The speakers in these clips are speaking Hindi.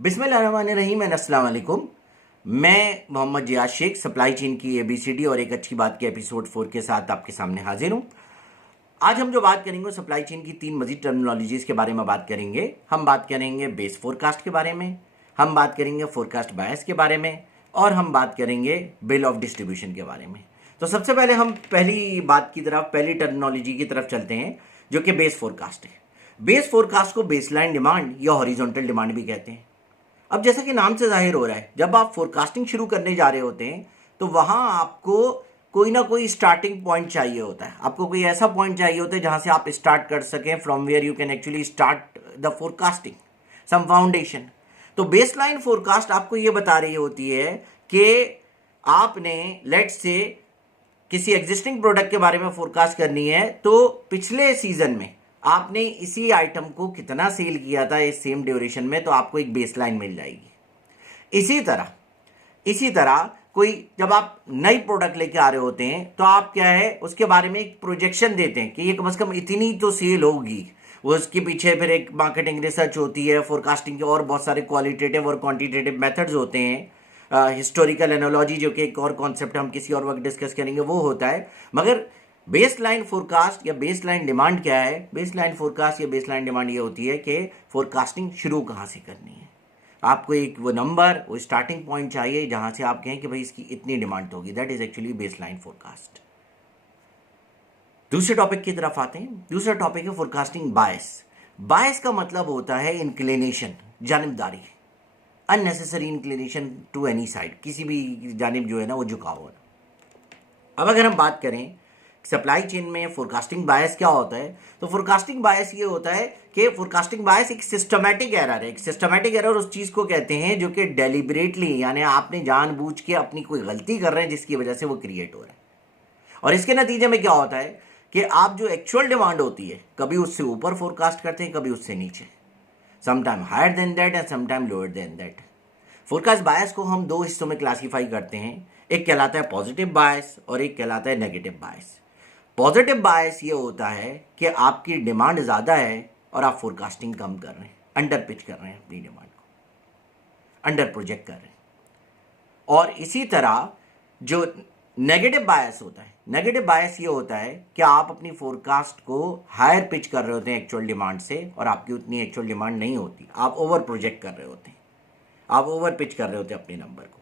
बिस्मिल्लाहिर्रहमानिर्रहीम, अस्सलाम वालेकुम। मैं मोहम्मद जियाद शेख सप्लाई चेन की एबीसीडी और एक अच्छी बात के एपिसोड 4 के साथ आपके सामने हाजिर हूँ। आज हम जो बात करेंगे सप्लाई चेन की 3 मजीद टर्मिनोलॉजीज़ के बारे में बात करेंगे। हम बात करेंगे बेस फोरकास्ट के बारे में, हम बात करेंगे फोरकास्ट बायस के बारे में और हम बात करेंगे बिल ऑफ डिस्ट्रीब्यूशन के बारे में। तो सबसे पहले हम पहली बात की तरफ, पहली टर्मिनोलॉजी की तरफ चलते हैं जो कि बेस फोरकास्ट है। बेस फोरकास्ट को बेसलाइन डिमांड या हॉरिजॉन्टल डिमांड भी कहते हैं। अब जैसा कि नाम से जाहिर हो रहा है, जब आप फोरकास्टिंग शुरू करने जा रहे होते हैं तो वहां आपको कोई ना कोई स्टार्टिंग पॉइंट चाहिए होता है। आपको कोई ऐसा पॉइंट चाहिए होता है जहां से आप स्टार्ट कर सकें, from where you can actually start the forecasting, some foundation. तो बेसलाइन फोरकास्ट आपको ये बता रही होती है कि आपने लेट्स से किसी एग्जिस्टिंग प्रोडक्ट के बारे में फोरकास्ट करनी है, तो पिछले सीजन में आपने इसी आइटम को कितना सेल किया था इस सेम ड्यूरेशन में, तो आपको एक बेसलाइन मिल जाएगी। इसी तरह कोई जब आप नई प्रोडक्ट लेके आ रहे होते हैं तो आप क्या है उसके बारे में एक प्रोजेक्शन देते हैं कि ये कम से कम इतनी तो सेल होगी। वो उसके पीछे फिर एक मार्केटिंग रिसर्च होती है, फोरकास्टिंग के और बहुत सारे क्वालिटेटिव और क्वांटिटेटिव मेथड्स होते हैं। हिस्टोरिकल एनालॉजी जो कि एक और कॉन्सेप्ट हम किसी और वक्त डिस्कस करेंगे, वो होता है। मगर बेसलाइन फोरकास्ट या बेसलाइन डिमांड क्या है? बेसलाइन फोरकास्ट या बेसलाइन डिमांड ये होती है कि फोरकास्टिंग शुरू कहाँ से करनी है। आपको एक वो नंबर, वो स्टार्टिंग पॉइंट चाहिए जहां से आप कहें कि भाई इसकी इतनी डिमांड होगी। That is actually baseline forecast. दूसरे टॉपिक की तरफ आते हैं। दूसरा टॉपिक है फोरकास्टिंग बायस। बायस का मतलब होता है इंक्लिनेशन, जानिबदारी, unnecessary inclination to any side, किसी भी जानिब जो है ना वो झुकाव होना। अब अगर हम बात करें सप्लाई चेन में फोरकास्टिंग बायस क्या होता है, तो फोरकास्टिंग बायस ये होता है कि फोरकास्टिंग बायस एक सिस्टमैटिक एरर है। एक सिस्टमैटिक एरर उस चीज को कहते हैं जो कि डेलिबरेटली, यानी आपने जानबूझ के अपनी कोई गलती कर रहे हैं जिसकी वजह से वो क्रिएट हो रहा है। और इसके नतीजे में क्या होता है कि आप जो एक्चुअल डिमांड होती है कभी उससे ऊपर फोरकास्ट करते हैं, कभी उससे नीचे, sometime higher than that and sometime lower than that. Forecast bias को हम दो हिस्सों में क्लासीफाई करते हैं। एक कहलाता है पॉजिटिव बायस और एक कहलाता है नेगेटिव बायस। पॉजिटिव बायस ये होता है कि आपकी डिमांड ज़्यादा है और आप फोरकास्टिंग कम कर रहे हैं, अंडर पिच कर रहे हैं, अपनी डिमांड को अंडर प्रोजेक्ट कर रहे हैं। और इसी तरह जो नेगेटिव बायस होता है, नेगेटिव बायस ये होता है कि आप अपनी फोरकास्ट को हायर पिच कर रहे होते हैं एक्चुअल डिमांड से, और आपकी उतनी एक्चुअल डिमांड नहीं होती, आप ओवर प्रोजेक्ट कर रहे होते हैं, आप ओवर पिच कर रहे होते हैं अपने नंबर को।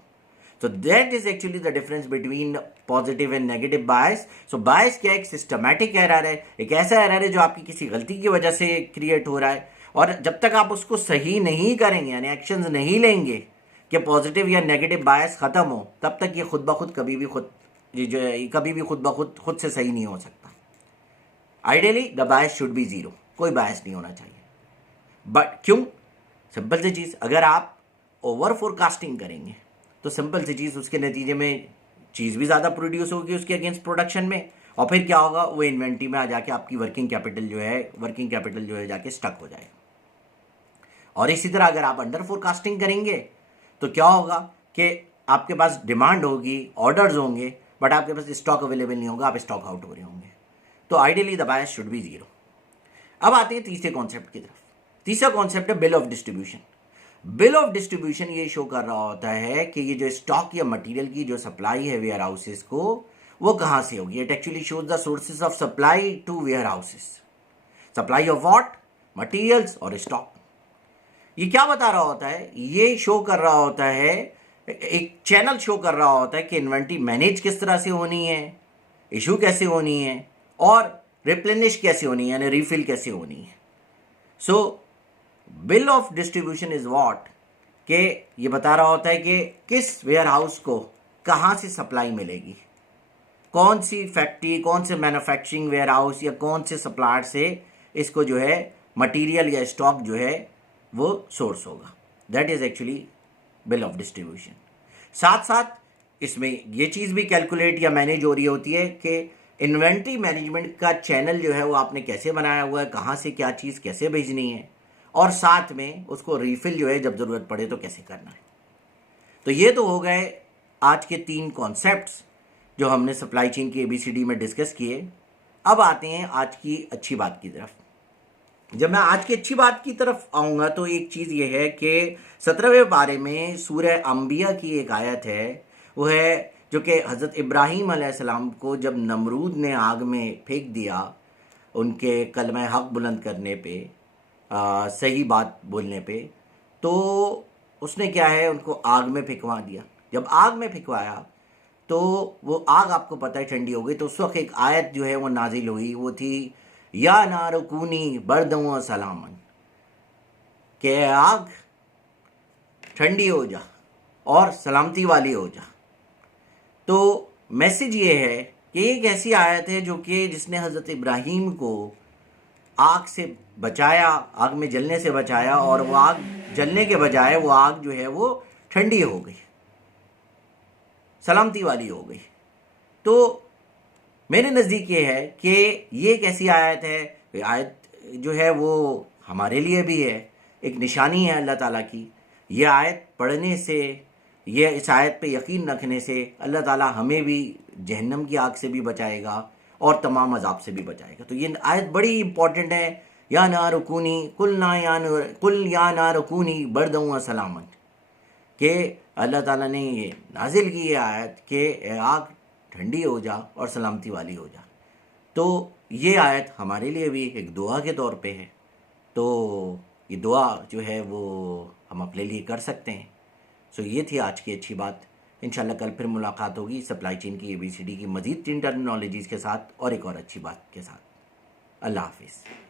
So that is actually the difference between positive and negative bias. So bias क्या एक सिस्टमैटिक एरर है, एक ऐसा एरर है जो आपकी किसी गलती की वजह से क्रिएट हो रहा है, और जब तक आप उसको सही नहीं करेंगे, यानी एक्शंस नहीं लेंगे कि पॉजिटिव या नेगेटिव बायस खत्म हो, तब तक ये खुद ब खुद कभी भी खुद से सही नहीं हो सकता। Ideally the bias should be zero, कोई बायस नहीं होना चाहिए। बट क्यों? सिंपल सी चीज, अगर आप ओवर फोरकास्टिंग करेंगे तो सिंपल सी चीज़, उसके नतीजे में चीज़ भी ज़्यादा प्रोड्यूस होगी उसके अगेंस्ट प्रोडक्शन में, और फिर क्या होगा, वो इन्वेंट्री में आ जाके आपकी वर्किंग कैपिटल जो है जाके स्टक हो जाएगा। और इसी तरह अगर आप अंडर फोरकास्टिंग करेंगे तो क्या होगा कि आपके पास डिमांड होगी, ऑर्डर्स होंगे, बट आपके पास स्टॉक अवेलेबल नहीं होगा, आप स्टॉक आउट हो रहे होंगे। तो ideally the bias should be zero. अब आते हैं तीसरे कॉन्सेप्ट की तरफ। तीसरा कॉन्सेप्ट है bill of distribution. Bill of distribution ये शो कर रहा होता है कि ये जो स्टॉक या मटेरियल की जो सप्लाई है वेयर हाउसेस को, वो कहां से होगी। It actually shows the sources of supply to warehouses. Supply of what? Materials और स्टॉक। ये क्या बता रहा होता है? ये शो कर रहा होता है, एक चैनल शो कर रहा होता है कि इन्वेंट्री मैनेज किस तरह से होनी है, इशू कैसे होनी है, और रिप्लेनिश कैसे होनी है, यानी रिफिल कैसे होनी है। So bill of distribution is what, के ये बता रहा होता है कि किस वेयर हाउस को कहाँ से सप्लाई मिलेगी, कौन सी फैक्ट्री, कौन से मैन्युफैक्चरिंग वेयर हाउस या कौन से सप्लायर से इसको जो है मटेरियल या स्टॉक जो है वो सोर्स होगा। That is actually bill of distribution. साथ साथ इसमें ये चीज़ भी कैलकुलेट या मैनेज हो रही होती है कि इन्वेंट्री मैनेजमेंट का चैनल जो है वो आपने कैसे बनाया हुआ है, कहाँ से क्या चीज़ कैसे भेजनी है, और साथ में उसको रिफिल जो है जब ज़रूरत पड़े तो कैसे करना है। तो ये तो हो गए आज के 3 कॉन्सेप्ट्स जो हमने सप्लाई चेन की एबीसीडी में डिस्कस किए। अब आते हैं आज की अच्छी बात की तरफ। जब मैं आज की अच्छी बात की तरफ आऊँगा तो एक चीज़ ये है कि 17वें पारे में सूरह अंबिया की एक आयत है, वो है जो कि हज़रत इब्राहीम अलैहिस्सलाम को जब नमरूद ने आग में फेंक दिया उनके कलमा हक़ बुलंद करने पे, सही बात बोलने पे, तो उसने क्या है उनको आग में फेंकवा दिया। जब आग में फेंकवाया तो वो आग आपको पता है ठंडी हो गई, तो उस वक्त एक आयत जो है वो नाजिल हुई, वो थी या नारकूनी बरदम व सलामन, के आग ठंडी हो जा और सलामती वाली हो जा। तो मैसेज ये है कि एक ऐसी आयत है जो कि जिसने हज़रत इब्राहीम को आग से बचाया, आग में जलने से बचाया, और वो आग जलने के बजाय वो आग जो है वो ठंडी हो गई, सलामती वाली हो गई। तो मेरे नज़दीक ये है कि ये एक ऐसी आयत है, आयत जो है वो हमारे लिए भी है, एक निशानी है अल्लाह ताला की। ये आयत पढ़ने से, ये इस आयत पे यकीन रखने से अल्लाह ताला हमें भी जहन्नम की आग से भी बचाएगा और तमाम अजाब से भी बचाएगा। तो ये आयत बड़ी इंपॉर्टेंट है। या ना रुकूनी कुल या ना रुकूनी बरदम व सलामन, कि अल्लाह ताला ने ये नाजिल की ये आयत कि आग ठंडी हो जा और सलामती वाली हो जा। तो ये आयत हमारे लिए भी एक दुआ के तौर पे है। तो ये दुआ जो है वो हम अपने लिए कर सकते हैं। सो ये थी आज की अच्छी बात। इंशाल्लाह कल फिर मुलाकात होगी सप्लाई चेन की ABCD की मज़ीद 3 टर्मिनोलॉजीज़ के साथ और एक और अच्छी बात के साथ। अल्लाह हाफिज़।